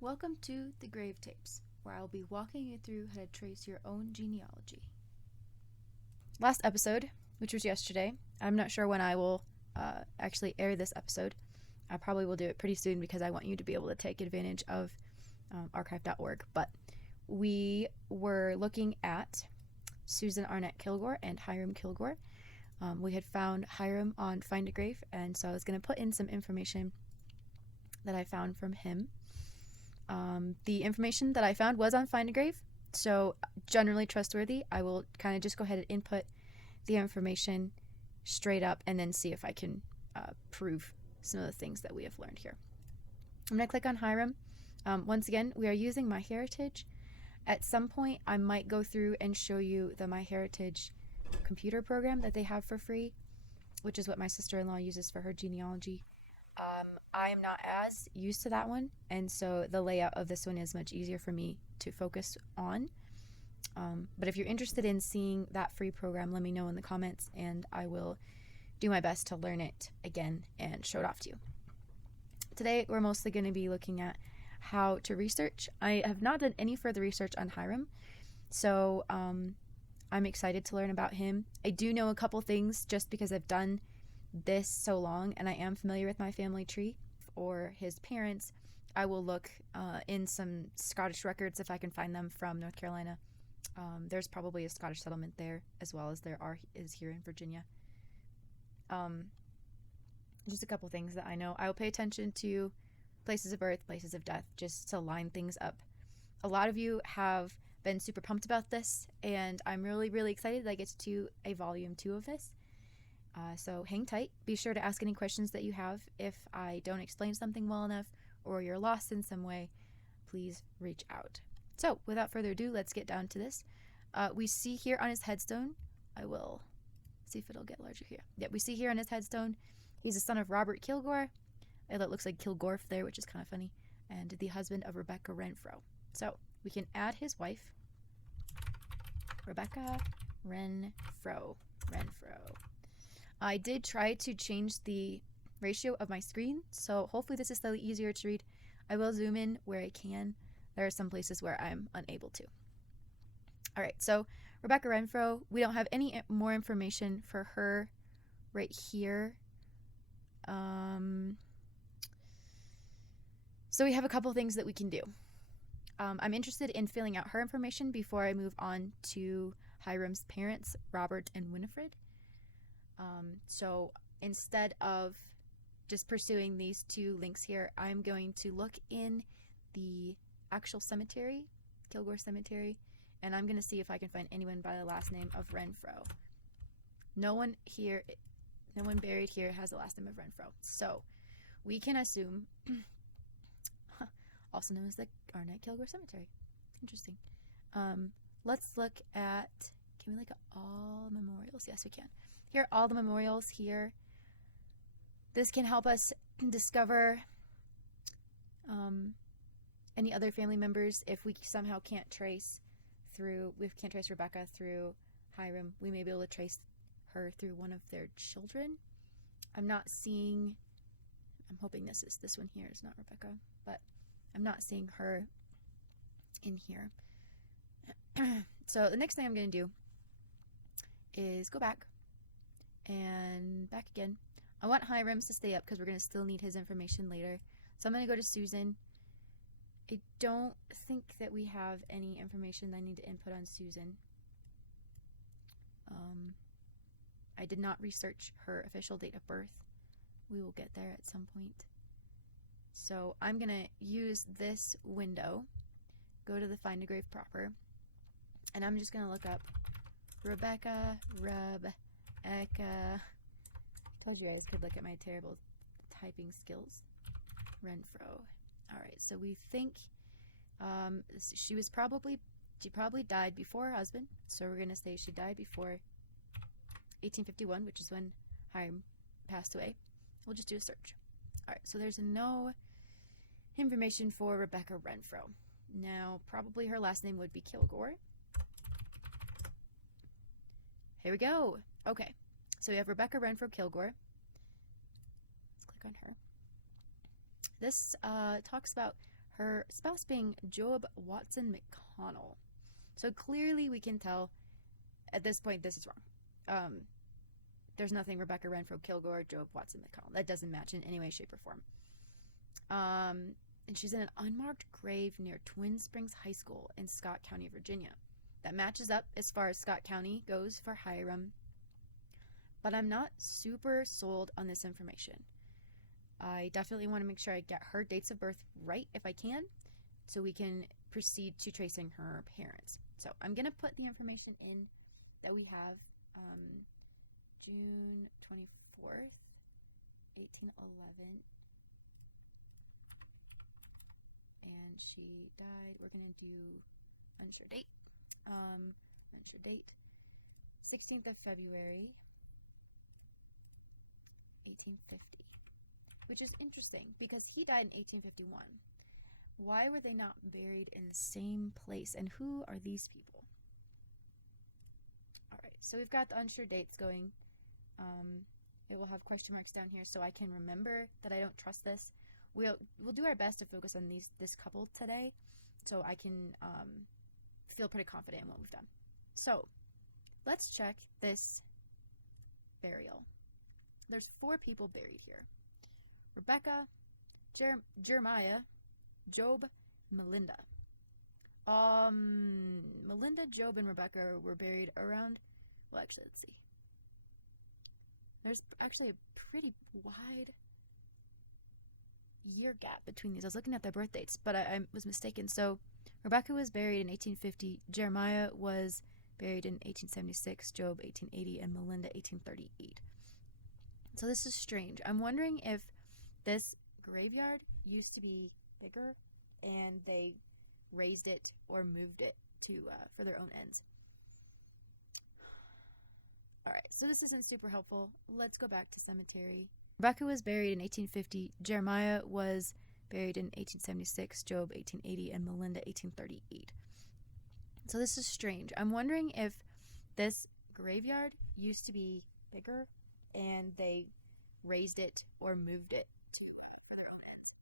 Welcome to the Grave Tapes, where I'll be walking you through how to trace your own genealogy. Last episode, which was yesterday, I'm not sure when I will actually air this episode. I probably will do it pretty soon because I want you to be able to take advantage of archive.org. But we were looking at Susan Arnett Kilgore and Hiram Kilgore. We had found Hiram on Find a Grave, and so I was going to put in some information that I found from him. The information that I found was on Find a Grave, so generally trustworthy. I will kind of just go ahead and input the information straight up and then see if I can prove some of the things that we have learned here. I'm going to click on Hiram. Once again, we are using MyHeritage. At some point, I might go through and show you the MyHeritage computer program that they have for free, which is what my sister-in-law uses for her genealogy. I am not as used to that one, and so the layout of this one is much easier for me to focus on. But if you're interested in seeing that free program, let me know in the comments, and I will do my best to learn it again and show it off to you. Today, we're mostly going to be looking at how to research. I have not done any further research on Hiram, so I'm excited to learn about him. I do know a couple things just because I've done this so long and I am familiar with my family tree or his parents. I will look in some Scottish records if I can find them from North Carolina. There's probably a Scottish settlement there as well as is here in Virginia. Just a couple things that I know. I will pay attention to places of birth, places of death, just to line things up. A lot of you have been super pumped about this, and I'm really, really excited that I get to do a volume 2 of this. So hang tight. Be sure to ask any questions that you have. If I don't explain something well enough or you're lost in some way, please reach out. So without further ado, let's get down to this. We see here on his headstone, I will see if it'll get larger here. Yeah, we see here on his headstone, he's the son of Robert Kilgore. It looks like Kilgore there, which is kind of funny, and the husband of Rebecca Renfro. So we can add his wife, Rebecca Renfro. I did try to change the ratio of my screen, so hopefully this is slightly easier to read. I will zoom in where I can. There are some places where I'm unable to. All right, so Rebecca Renfro, we don't have any more information for her right here. So we have a couple things that we can do. I'm interested in filling out her information before I move on to Hiram's parents, Robert and Winifred. So instead of just pursuing these two links here, I'm going to look in the actual cemetery, Kilgore Cemetery, and I'm going to see if I can find anyone by the last name of Renfro. No one buried here has the last name of Renfro. So we can assume, also known as the Arnett Kilgore Cemetery. Interesting. Let's look at, can we look at all memorials? Yes, we can. Here are all the memorials here. This can help us discover any other family members. If we somehow can't trace Rebecca through Hiram, we may be able to trace her through one of their children. I'm hoping this one here is not Rebecca, but I'm not seeing her in here. So the next thing I'm going to do is go back and back again. I want Hiram's to stay up because we're going to still need his information later. So I'm going to go to Susan. I don't think that we have any information that I need to input on Susan. I did not research her official date of birth. We will get there at some point. So I'm going to use this window, go to the Find a Grave proper, and I'm just going to look up Rebecca. I told you guys could look at my terrible typing skills. Renfro. All right, so we think she probably died before her husband, so we're going to say she died before 1851, which is when Hiram passed away. We'll just do a search. All right, so there's no information for Rebecca Renfro. Now, probably her last name would be Kilgore. Here we go. Okay, so we have Rebecca Renfro Kilgore. Let's click on her. This talks about her spouse being Job Watson McConnell. So clearly we can tell at this point this is wrong. There's nothing Rebecca Renfro Kilgore, Job Watson McConnell. That doesn't match in any way, shape, or form. And she's in an unmarked grave near Twin Springs High School in Scott County, Virginia. That matches up as far as Scott County goes for Hiram. But I'm not super sold on this information. I definitely want to make sure I get her dates of birth right if I can, so we can proceed to tracing her parents. So I'm going to put the information in that we have. June 24th, 1811. And she died. We're going to do unsure date. Unsure date. 16th of February, 1850. Which is interesting because he died in 1851. Why were they not buried in the same place? And who are these people? All right, so we've got the unsure dates going. It will have question marks down here so I can remember that I don't trust this. We'll do our best to focus on this couple today so I can feel pretty confident in what we've done. So let's check this burial. There's 4 people buried here. Rebecca, Jeremiah, Job, Melinda. Melinda, Job, and Rebecca were buried around, well, actually, let's see. There's actually a pretty wide year gap between these. I was looking at their birth dates, but I was mistaken. So Rebecca was buried in 1850, Jeremiah was buried in 1876, Job 1880, and Melinda 1838. So this is strange. I'm wondering if this graveyard used to be bigger and they raised it or moved it to for their own ends. All right, so this isn't super helpful. Let's go back to cemetery. Rebecca was buried in 1850, Jeremiah was buried in 1876, Job 1880, and Melinda 1838. So this is strange. I'm wondering if this graveyard used to be bigger and they raised it or moved it to for their own ends.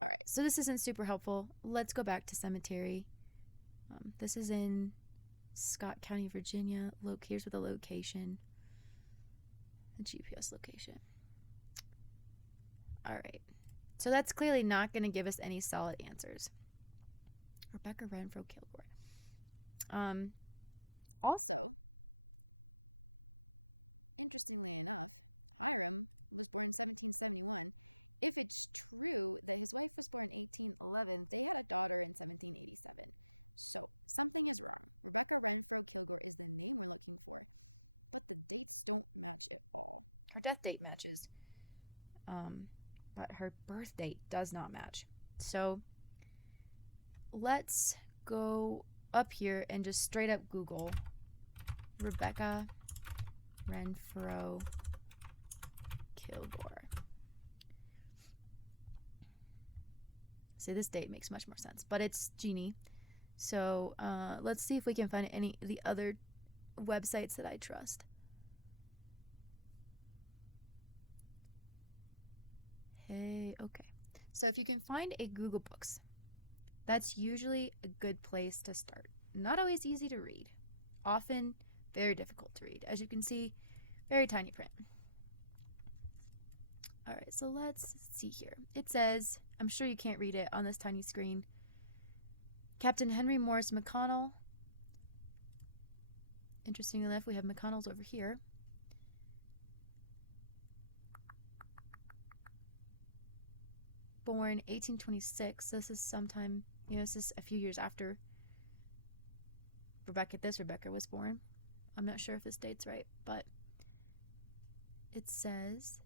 All right, so this isn't super helpful. Let's go back to cemetery. This is in Scott County, Virginia. Here's with the location, the GPS location. All right, so that's clearly not going to give us any solid answers. Rebecca Renfro Kilgore. Also, her death date matches, but her birth date does not match. So let's go up here and just straight up Google Rebecca Renfro Kilgore. See, this date makes much more sense, but it's Jeannie. So let's see if we can find any of the other websites that I trust. Hey, okay. So if you can find a Google Books, that's usually a good place to start. Not always easy to read. Often very difficult to read. As you can see, very tiny print. All right, so let's see here. It says, I'm sure you can't read it on this tiny screen, Captain Henry Morris McConnell. Interestingly enough, we have McConnells over here. Born 1826. This is sometime, this is a few years after Rebecca was born. I'm not sure if this date's right, but it says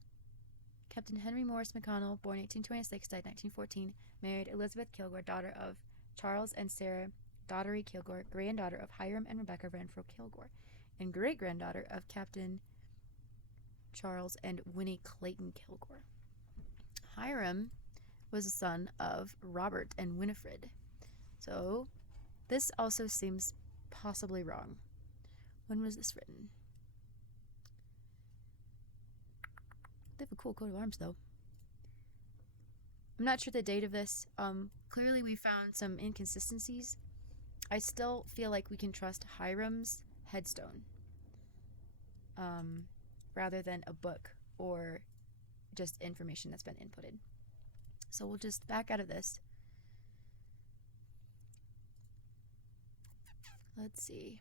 Captain Henry Morris McConnell, born 1826, died 1914, married Elizabeth Kilgore, daughter of Charles and Sarah Daughtery Kilgore, granddaughter of Hiram and Rebecca Renfro Kilgore, and great-granddaughter of Captain Charles and Winnie Clayton Kilgore. Hiram was the son of Robert and Winifred. So this also seems possibly wrong. When was this written? They have a cool coat of arms, though. I'm not sure the date of this. Clearly we found some inconsistencies. I still feel like we can trust Hiram's headstone rather than a book or just information that's been inputted. So we'll just back out of this. Let's see.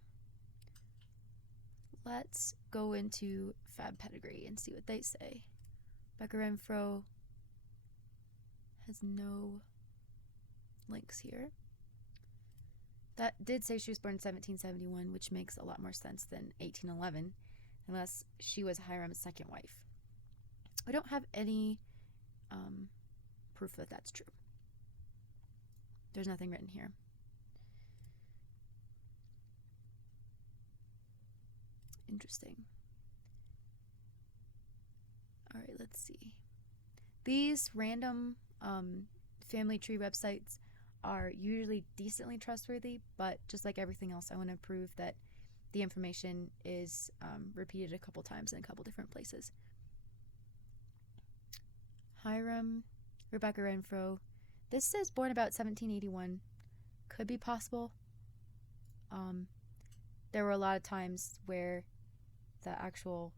Let's go into Fab Pedigree and see what they say. Rebecca Renfro has no links here. That did say she was born in 1771, which makes a lot more sense than 1811, unless she was Hiram's second wife. We don't have any proof that that's true. There's nothing written here. Interesting. All right, let's see. These random family tree websites are usually decently trustworthy, but just like everything else, I want to prove that the information is repeated a couple times in a couple different places. Hiram, Rebecca Renfro. This says born about 1781. Could be possible. There were a lot of times where the actual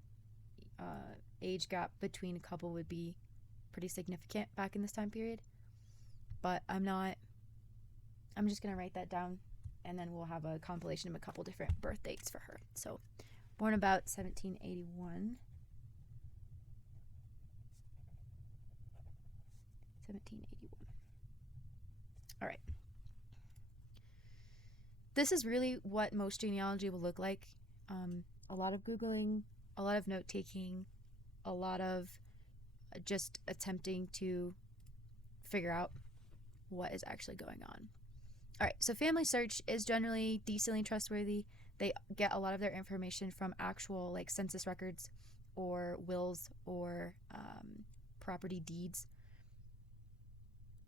age gap between a couple would be pretty significant back in this time period. But I'm just going to write that down, and then we'll have a compilation of a couple different birth dates for her. So, born about 1781. 1781. All right. This is really what most genealogy will look like. A lot of Googling, a lot of note-taking, a lot of just attempting to figure out what is actually going on. All right, so Family Search is generally decently trustworthy. They get a lot of their information from actual like census records or wills or property deeds.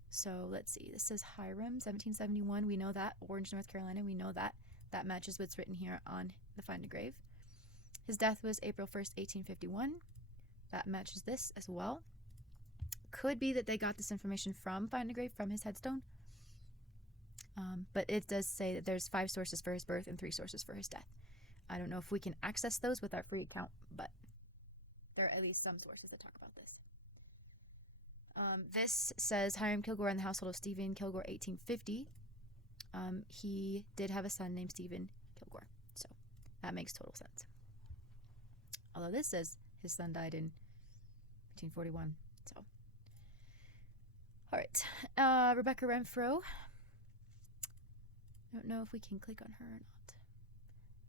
So let's see. This says Hiram, 1771. We know that. Orange, North Carolina. We know that. That matches what's written here on the Find a Grave. His death was April 1st, 1851. That matches this as well. Could be that they got this information from Find a Grave, from his headstone. But it does say that there's 5 sources for his birth and 3 sources for his death. I don't know if we can access those with our free account, but there are at least some sources that talk about this. This says Hiram Kilgore in the household of Stephen Kilgore, 1850. He did have a son named Stephen Kilgore, so that makes total sense. Although this says his son died in 1841, so. All right, Rebecca Renfro. I don't know if we can click on her or not.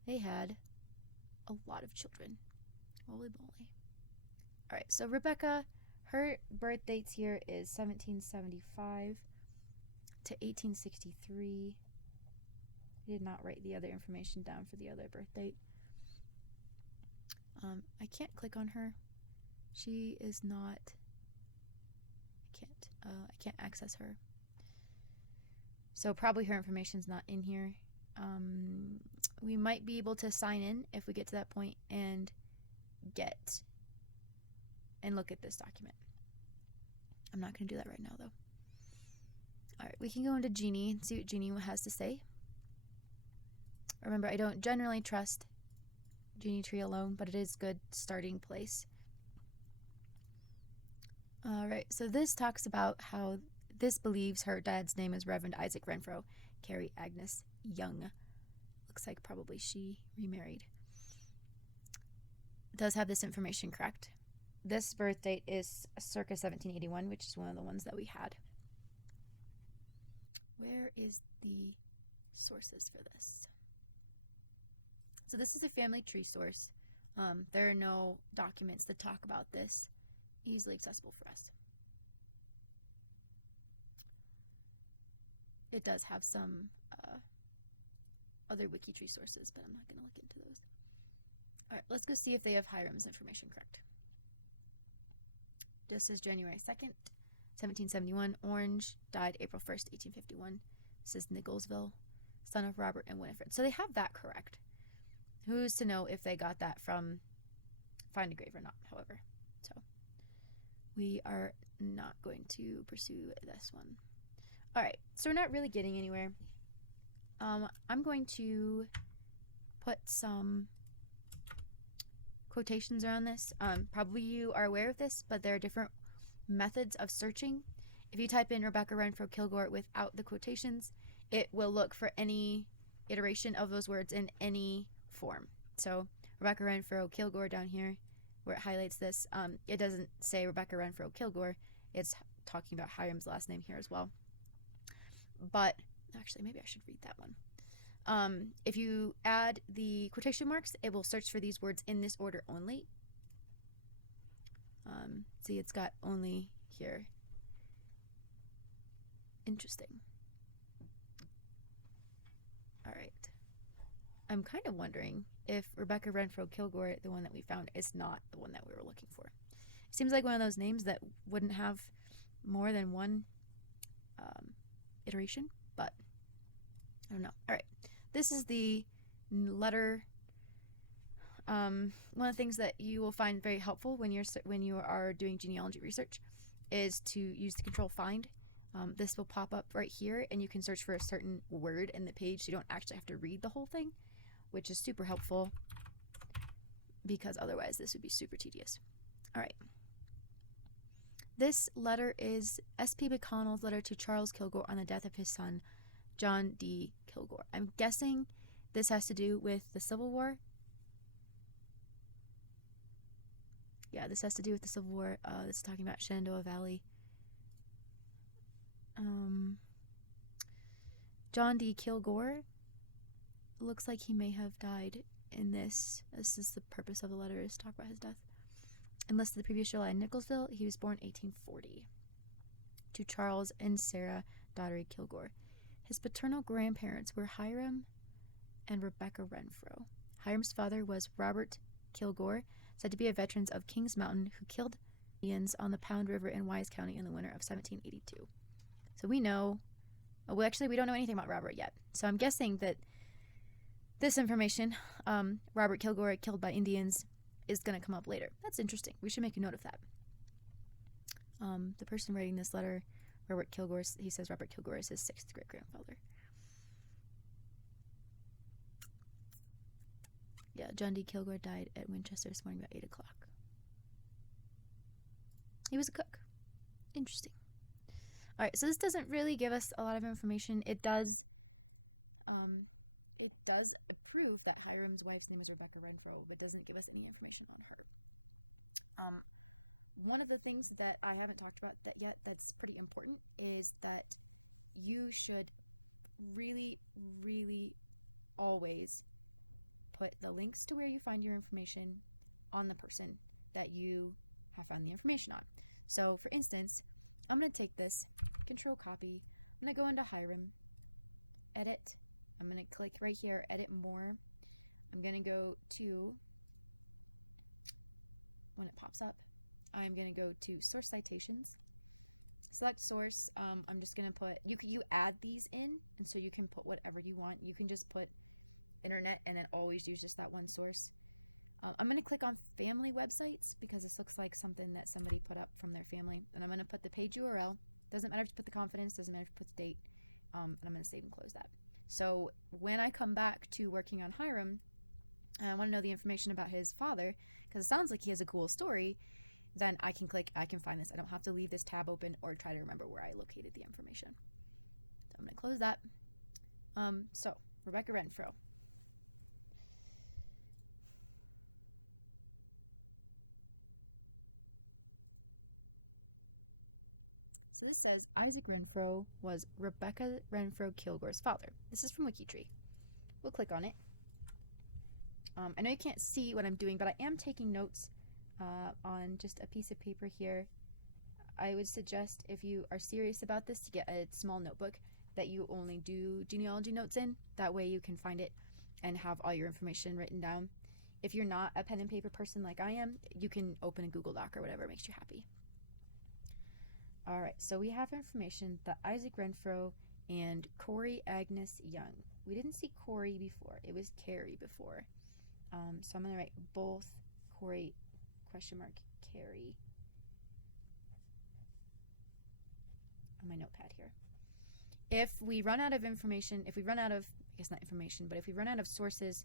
They had a lot of children. Holy moly. All right, so Rebecca, her birth dates here is 1775 to 1863. I did not write the other information down for the other birth date. I can't click on her. She is not. I can't access her. So probably her information's not in here. We might be able to sign in if we get to that point and look at this document. I'm not going to do that right now, though. All right, we can go into Genie and see what Genie has to say. Remember, I don't generally trust Genie Tree alone, but it is a good starting place. All right, so this talks about how this believes her dad's name is Reverend Isaac Renfro, Carrie Agnes Young. Looks like probably she remarried. Does have this information correct. This birth date is circa 1781, which is one of the ones that we had. Where is the sources for this? So this is a family tree source. There are no documents that talk about this. Easily accessible for us. It does have some other wiki tree sources, but I'm not going to look into those. All right, let's go see if they have Hiram's information correct. This is January 2nd, 1771. Orange, died April 1st, 1851. This is Nicholsville, son of Robert and Winifred. So they have that correct. Who's to know if they got that from Find a Grave or not, however. So we are not going to pursue this one. All right, so we're not really getting anywhere. I'm going to put some quotations around this. Probably you are aware of this, but there are different methods of searching. If you type in Rebecca Renfro Kilgore without the quotations, it will look for any iteration of those words in any form. So Rebecca Renfro Kilgore down here, where it highlights this, it doesn't say Rebecca Renfro Kilgore. It's talking about Hiram's last name here as well. But actually, maybe I should read that one. If you add the quotation marks, it will search for these words in this order only. See, it's got only here. Interesting. All right. I'm kind of wondering if Rebecca Renfro Kilgore, the one that we found, is not the one that we were looking for. It seems like one of those names that wouldn't have more than one iteration, but I don't know. All right. This is the letter. One of the things that you will find very helpful when you are doing genealogy research is to use the control find. This will pop up right here, and you can search for a certain word in the page, so you don't actually have to read the whole thing, which is super helpful because otherwise this would be super tedious. All right. This letter is S.P. McConnell's letter to Charles Kilgore on the death of his son, John D. Kilgore. I'm guessing this has to do with the Civil War. Yeah, this has to do with the Civil War. This is talking about Shenandoah Valley. John D. Kilgore looks like he may have died in this. This is the purpose of the letter, is to talk about his death. Enlisted the previous July in Nicholsville. He was born 1840. To Charles and Sarah Daughtery Kilgore. His paternal grandparents were Hiram and Rebecca Renfro. Hiram's father was Robert Kilgore, said to be a veteran of Kings Mountain, who killed Indians on the Pound River in Wise County in the winter of 1782. So we know, well, actually, we don't know anything about Robert yet. So I'm guessing that this information, Robert Kilgore killed by Indians, is going to come up later. That's interesting. We should make a note of that. The person writing this letter, Robert Kilgore, he says Robert Kilgore is his 6th great-grandfather. Yeah, John D. Kilgore died at Winchester this morning about 8 o'clock. He was a cook. Interesting. All right, so this doesn't really give us a lot of information. It does prove that Hiram's wife's name is Rebecca Renfro, but doesn't give us any information on her. One of the things that I haven't talked about yet that's pretty important is that you should really, really always put the links to where you find your information on the person that you have found the information on. So, for instance, I'm going to take this, control copy, I'm going to go into Hiram, edit, I'm going to click right here, edit more, I'm going to go to, when it pops up, I'm going to go to search citations, select source, I'm just going to put, you add these in, and so you can put whatever you want. You can just put internet and then always use just that one source. I'm going to click on family websites because this looks like something that somebody put up from their family. And I'm going to put the page URL. Doesn't matter to put the confidence, doesn't matter to put the date. And I'm going to save and close that. So when I come back to working on Hiram, and I want to know the information about his father, because it sounds like he has a cool story, then I can click, I can find this. I don't have to leave this tab open or try to remember where I located the information. So I'm going to close that. So Rebecca Renfro. So this says Isaac Renfro was Rebecca Renfro Kilgore's father. This is from WikiTree. We'll click on it. I know you can't see what I'm doing, but I am taking notes on just a piece of paper here. I would suggest, if you are serious about this, to get a small notebook that you only do genealogy notes in. That way you can find it and have all your information written down. If you're not a pen and paper person like I am, you can open a Google Doc or whatever makes you happy. All right, so we have information that Isaac Renfro and Corey Agnes Young. We didn't see Corey before. It was Carrie before. So I'm going to write both Corey, question mark, Carrie. notepad here. If we run out of information, if we run out of, I guess not information, but if we run out of sources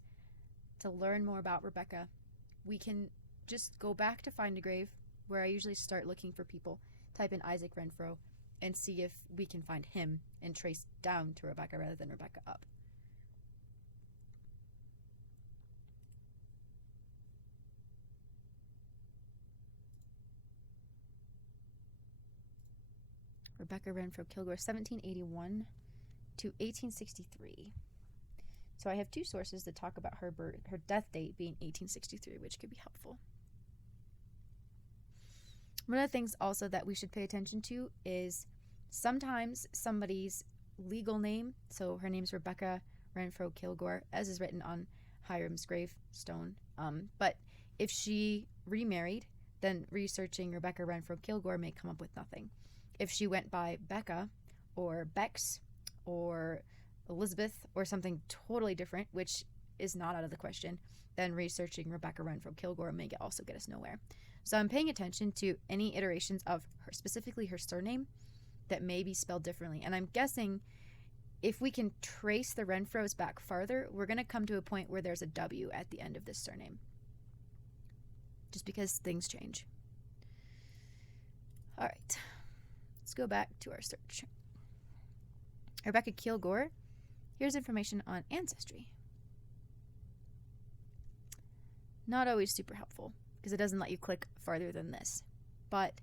to learn more about Rebecca, we can just go back to Find a Grave, where I usually start looking for people, type in Isaac Renfro, and see if we can find him and trace down to Rebecca rather than Rebecca up. Rebecca Renfro Kilgore, 1781 to 1863. So I have two sources that talk about her death date being 1863, which could be helpful. One of the things also that we should pay attention to is sometimes somebody's legal name, so her name's Rebecca Renfro Kilgore, as is written on Hiram's gravestone. But if she remarried, then researching Rebecca Renfro Kilgore may come up with nothing. If she went by Becca or Bex or Elizabeth or something totally different, which is not out of the question, then researching Rebecca Renfro Kilgore may also get us nowhere. So I'm paying attention to any iterations of her, specifically her surname, that may be spelled differently. And I'm guessing if we can trace the Renfros back farther, we're going to come to a point where there's a W at the end of this surname. Just because things change. All right. Let's go back to our search. Rebecca Kilgore. Here's information on ancestry. Not always super helpful because it doesn't let you click farther than this. But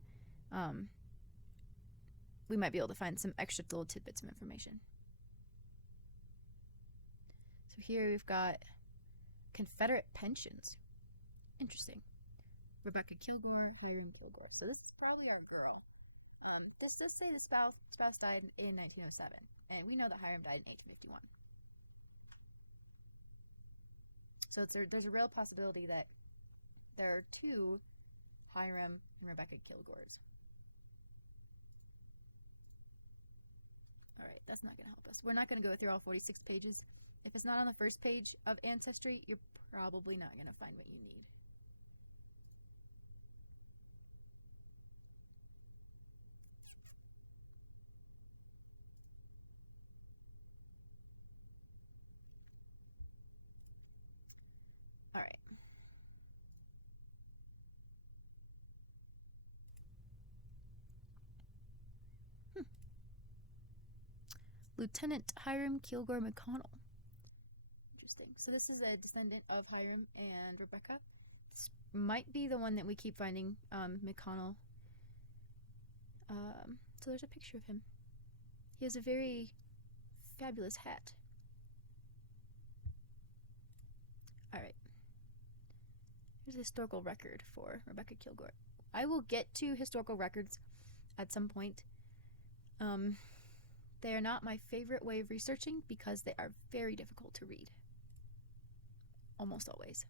we might be able to find some extra little tidbits of information. So here we've got Confederate pensions. Interesting. Rebecca Kilgore, Hiram Kilgore. So this is probably our girl. This does say the spouse died in 1907, and we know that Hiram died in 1851. So there's a real possibility that there are two Hiram and Rebecca Kilgores. All right, that's not going to help us. We're not going to go through all 46 pages. If it's not on the first page of Ancestry, you're probably not going to find what you need. All right. Lieutenant Hiram Kilgore McConnell. Interesting. So this is a descendant of Hiram and Rebecca. This might be the one that we keep finding, McConnell. So there's a picture of him. He has a very fabulous hat. All right. Here's a historical record for Rebecca Kilgore. I will get to historical records at some point. They are not my favorite way of researching because they are very difficult to read. Almost always.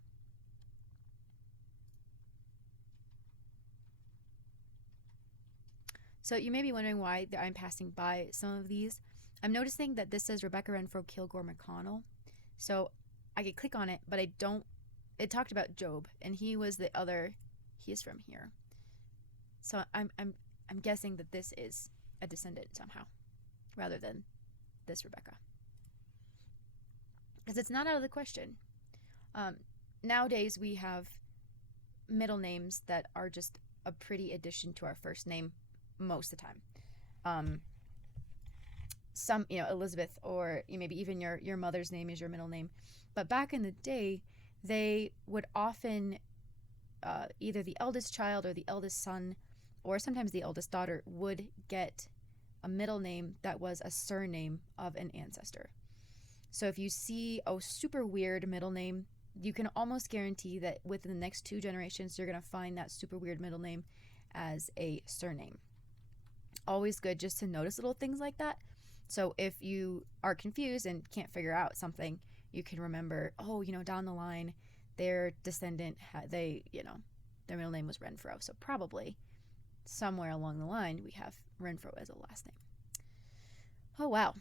So you may be wondering why I'm passing by some of these. I'm noticing that this says Rebecca Renfro Kilgore McConnell. So I could click on it, but I don't. It talked about Job, and he was the other. He is from here. So I'm guessing that this is a descendant somehow, rather than this Rebecca, because it's not out of the question. Nowadays we have middle names that are just a pretty addition to our first name most of the time. Some, Elizabeth, or maybe even your mother's name is your middle name. But back in the day, they would often, either the eldest child or the eldest son, or sometimes the eldest daughter, would get a middle name that was a surname of an ancestor. So if you see a super weird middle name, you can almost guarantee that within the next 2 generations, you're going to find that super weird middle name as a surname. Always good just to notice little things like that. So if you are confused and can't figure out something, you can remember, down the line, their descendant, their middle name was Renfro. So probably somewhere along the line, we have Renfro as a last name. Oh, wow.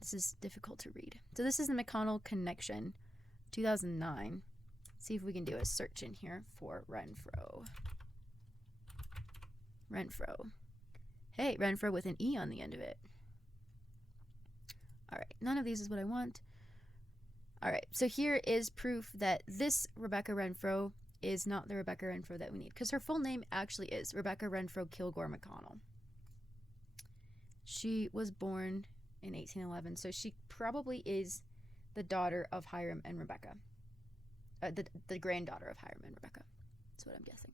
This is difficult to read. So this is the McConnell Connection, 2009. See if we can do a search in here for Renfro. Renfro. Hey, Renfro with an E on the end of it. All right, none of these is what I want. All right, so here is proof that this Rebecca Renfro is not the Rebecca Renfro that we need, because her full name actually is Rebecca Renfro Kilgore McConnell. She was born in 1811, so she probably is the daughter of Hiram and Rebecca. The granddaughter of Hiram and Rebecca. That's what I'm guessing.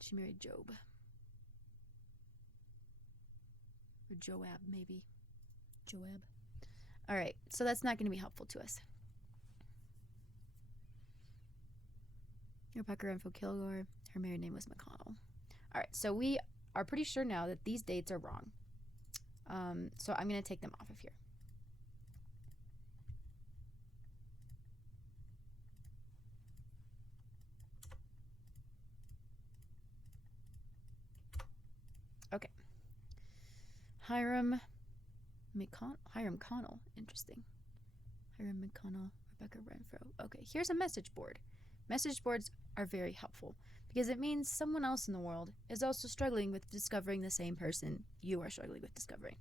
She married Job. Or Joab, maybe. Joab. All right, so that's not going to be helpful to us. Rebecca Renfro Kilgore. Her married name was McConnell. All right, so we are pretty sure now that these dates are wrong. So I'm going to take them off of here. Okay. Hiram Connell. Interesting. Hiram McConnell, Rebecca Renfro. Okay, here's a message board. Message boards are very helpful because it means someone else in the world is also struggling with discovering the same person you are struggling with discovering.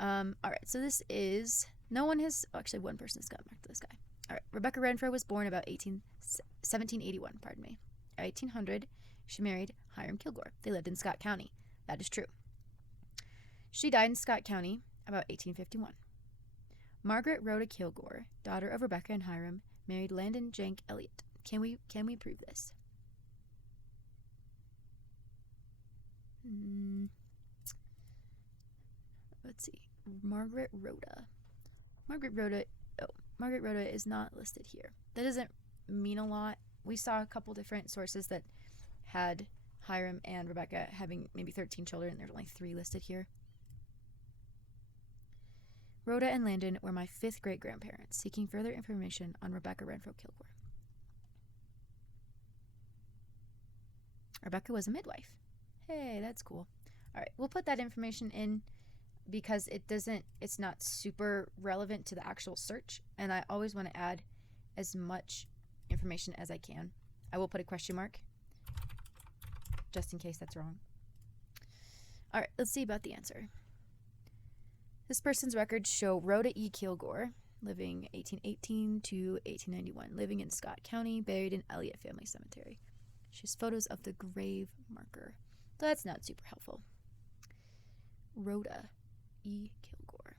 All right, so this is, no one has, actually one person has got marked this guy. All right, Rebecca Renfro was born about 1781, pardon me. 1800, she married Hiram Kilgore. They lived in Scott County. That is true. She died in Scott County about 1851. Margaret Rhoda Kilgore, daughter of Rebecca and Hiram, married Landon Jank Elliott. Can we prove this? Let's see. Margaret Rhoda is not listed here. That doesn't mean a lot. We saw a couple different sources that had Hiram and Rebecca having maybe 13 children, and there's only 3 listed here. Rhoda and Landon were my 5th great-grandparents, seeking further information on Rebecca Renfro Kilgore. Rebecca was a midwife. Hey, that's cool. All right, we'll put that information in because it's not super relevant to the actual search, and I always want to add as much information as I can. I will put a question mark just in case that's wrong. All right, let's see about the answer. This person's records show Rhoda E. Kilgore, living 1818 to 1891, living in Scott County, buried in Elliott Family Cemetery. She has photos of the grave marker. That's not super helpful. Rhoda E. Kilgore.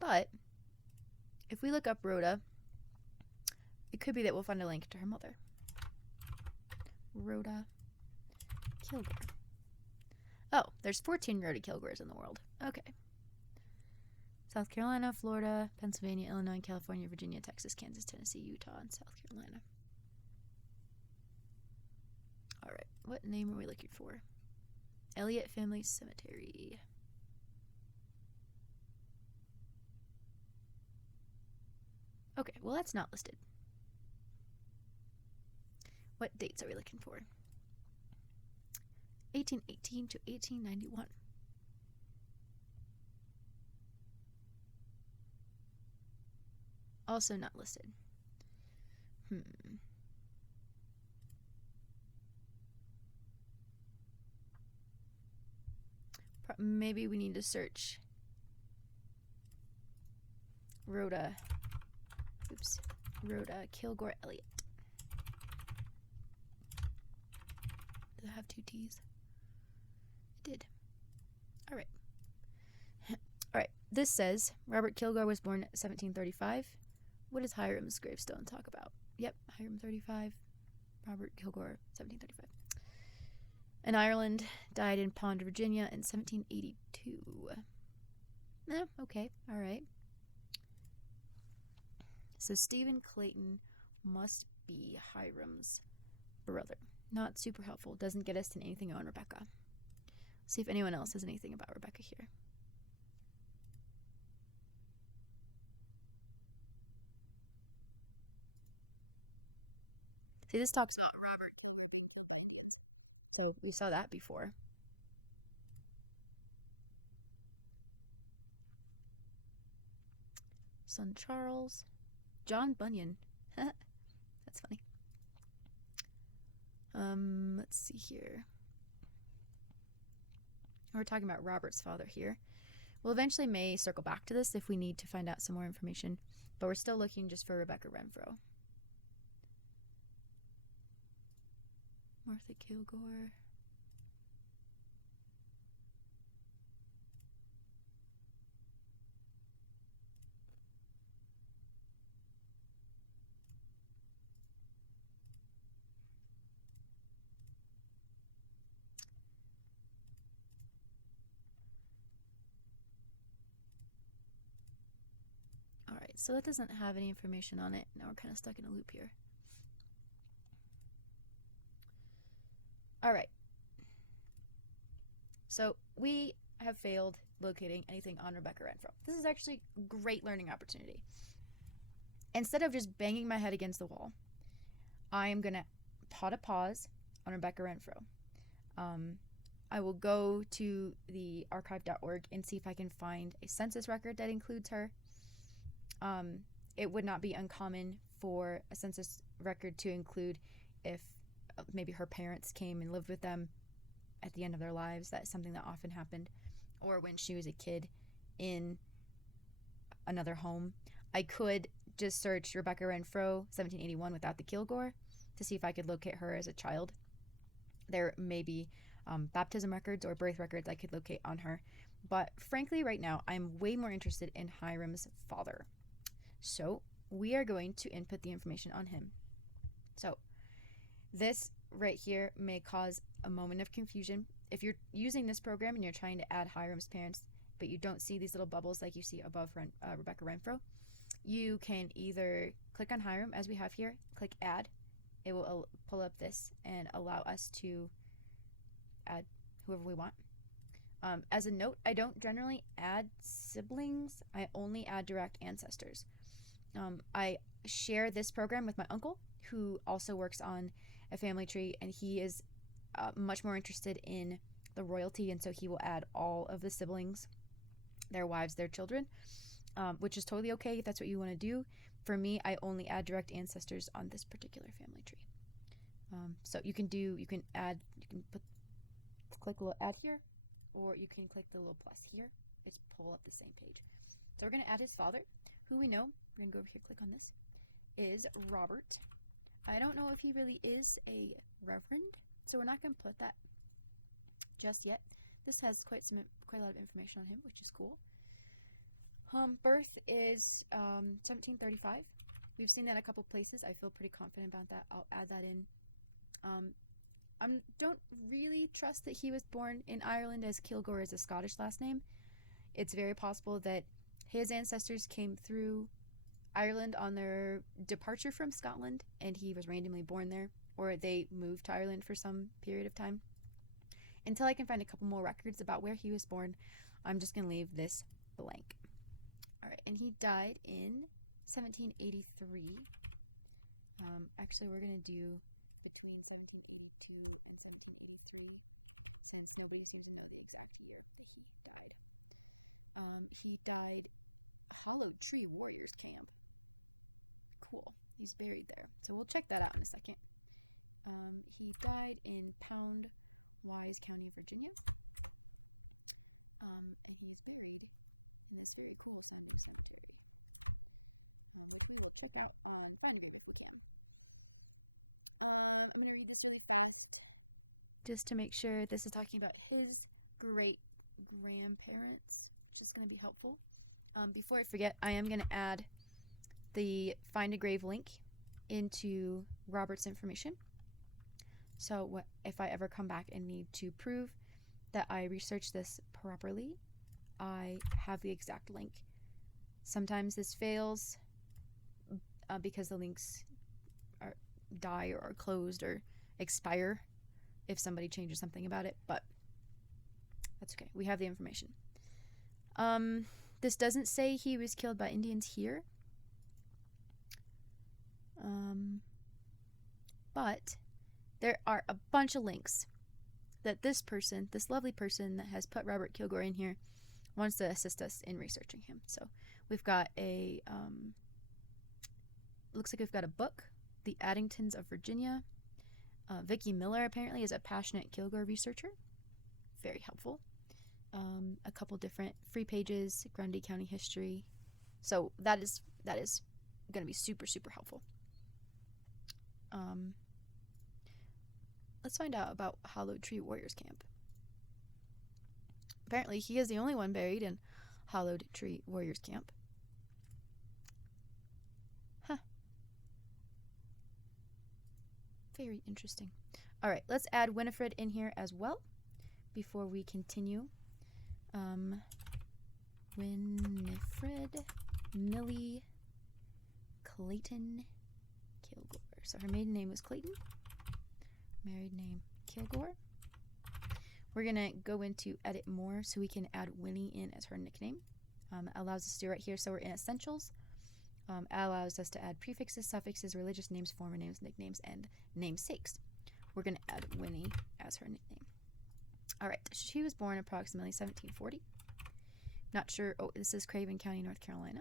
But if we look up Rhoda, it could be that we'll find a link to her mother. Rhoda Kilgore. Oh, there's 14 Rhoda Kilgores in the world. Okay. South Carolina, Florida, Pennsylvania, Illinois, California, Virginia, Texas, Kansas, Tennessee, Utah, and South Carolina. All right, what name are we looking for? Elliott Family Cemetery. Okay, well, that's not listed. What dates are we looking for? 1818 to 1891. Also not listed. Maybe we need to search Rhoda Kilgore Elliott. Does it have 2 T's? It did. All right. All right. This says Robert Kilgore was born 1735. What does Hiram's gravestone talk about? Yep, Hiram 35, Robert Kilgore 1735. In Ireland, died in Pond, Virginia in 1782. Okay, all right. So Stephen Clayton must be Hiram's brother. Not super helpful. Doesn't get us to anything on Rebecca. See if anyone else has anything about Rebecca here. See, this talks about Robert. So we saw that before. Son Charles. John Bunyan. That's funny. let's see here. We're talking about Robert's father here. We'll eventually may circle back to this if we need to find out some more information, but we're still looking just for Rebecca Renfro. Martha Kilgore. All right, so that doesn't have any information on it. Now we're kind of stuck in a loop here. All right. So we have failed locating anything on Rebecca Renfro. This is actually a great learning opportunity. Instead of just banging my head against the wall, I am going to put a pause on Rebecca Renfro. I will go to the archive.org and see if I can find a census record that includes her. It would not be uncommon for a census record to include if maybe her parents came and lived with them at the end of their lives. That's something that often happened. Or when she was a kid in another home. I could just search Rebecca Renfro 1781 without the Kilgore to see if I could locate her as a child. There may be baptism records or birth records I could locate on her. But frankly, right now, I'm way more interested in Hiram's father. So we are going to input the information on him. So this right here may cause a moment of confusion. If you're using this program and you're trying to add Hiram's parents, but you don't see these little bubbles like you see above Rebecca Renfro, you can either click on Hiram as we have here, click add. It will pull up this and allow us to add whoever we want. As a note, I don't generally add siblings. I only add direct ancestors. I share this program with my uncle, who also works on a family tree, and he is much more interested in the royalty, and so he will add all of the siblings, their wives, their children, which is totally okay if that's what you want to do. For me, I only add direct ancestors on this particular family tree. So you can click a little add here, or you can click the little plus here. It's pull up the same page. So we're going to add his father, who we know, we're going to go over here, click on this, is Robert. I don't know if he really is a reverend, so we're not going to put that just yet. This has quite a lot of information on him, which is cool. Birth is 1735. We've seen that a couple places. I feel pretty confident about that. I'll add that in. I don't really trust that he was born in Ireland, as Kilgore is a Scottish last name. It's very possible that his ancestors came through Ireland on their departure from Scotland, and he was randomly born there, or they moved to Ireland for some period of time. Until I can find a couple more records about where he was born, I'm just going to leave this blank. All right, and he died in 1783. Actually, we're going to do between 1782 and 1783, since nobody seems to know the exact year that he died. He died Hollow Tree Warriors Camp. Cool. He's buried there. So we'll check that out in a second. He died in Palm Wise County, Virginia. And he was buried in this really cool cemetery. We will check out on Finder if we can. I'm going to read this really fast, just to make sure this is talking about his great grandparents, which is going to be helpful. Before I forget, I am going to add the Find a Grave link into Robert's information. So if I ever come back and need to prove that I researched this properly, I have the exact link. Sometimes this fails because the links die or are closed or expire if somebody changes something about it, but that's okay. We have the information. This doesn't say he was killed by Indians here. But there are a bunch of links that this lovely person that has put Robert Kilgore in here, wants to assist us in researching him. So we've got looks like we've got a book, The Addingtons of Virginia, Vicki Miller apparently is a passionate Kilgore researcher. Very helpful. A couple different free pages, Grundy County history. So that is going to be super, super helpful. Let's find out about Hollow Tree Warriors Camp. Apparently, he is the only one buried in Hollowed Tree Warriors Camp. Huh. Very interesting. All right, let's add Winifred in here as well before we continue. Winifred Millie Clayton Kilgore. So her maiden name was Clayton. Married name Kilgore. We're going to go into edit more so we can add Winnie in as her nickname. It allows us to do right here. So we're in essentials. It allows us to add prefixes, suffixes, religious names, former names, nicknames, and namesakes. We're going to add Winnie as her nickname. All right. She was born approximately 1740. Not sure. Oh, this is Craven County, North Carolina.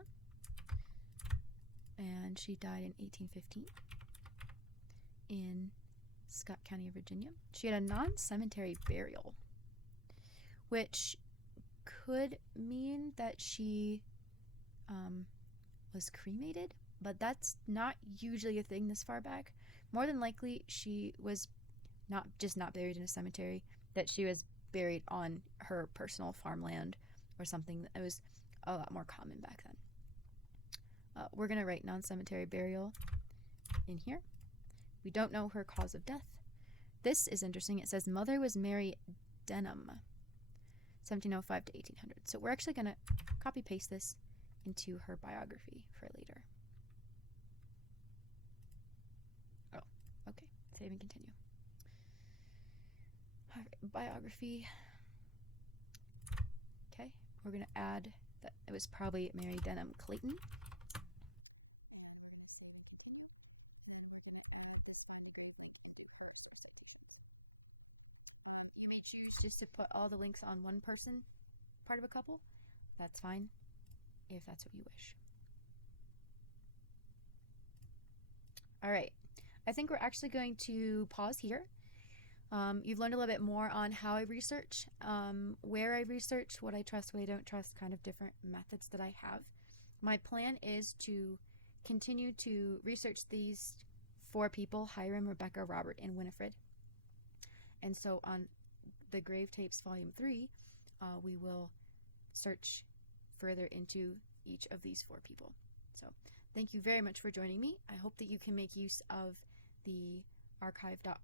And she died in 1815 in Scott County, Virginia. She had a non-cemetery burial, which could mean that she was cremated, but that's not usually a thing this far back. More than likely, she was not buried in a cemetery, that she was buried on her personal farmland or something that was a lot more common back then. We're going to write non-cemetery burial in here. We don't know her cause of death. This is interesting. It says mother was Mary Denham, 1705 to 1800. So we're actually going to copy paste this into her biography for later. Oh, okay. Save and continue. All right, biography. Okay, we're going to add that it was probably Mary Denham Clayton. You may choose just to put all the links on one person, part of a couple. That's fine, if that's what you wish. All right, I think we're actually going to pause here. You've learned a little bit more on how I research, where I research, what I trust, what I don't trust, kind of different methods that I have. My plan is to continue to research these 4 people, Hiram, Rebecca, Robert, and Winifred. And so on the Grave Tapes Volume 3, we will search further into each of these 4 people. So thank you very much for joining me. I hope that you can make use of the archive.org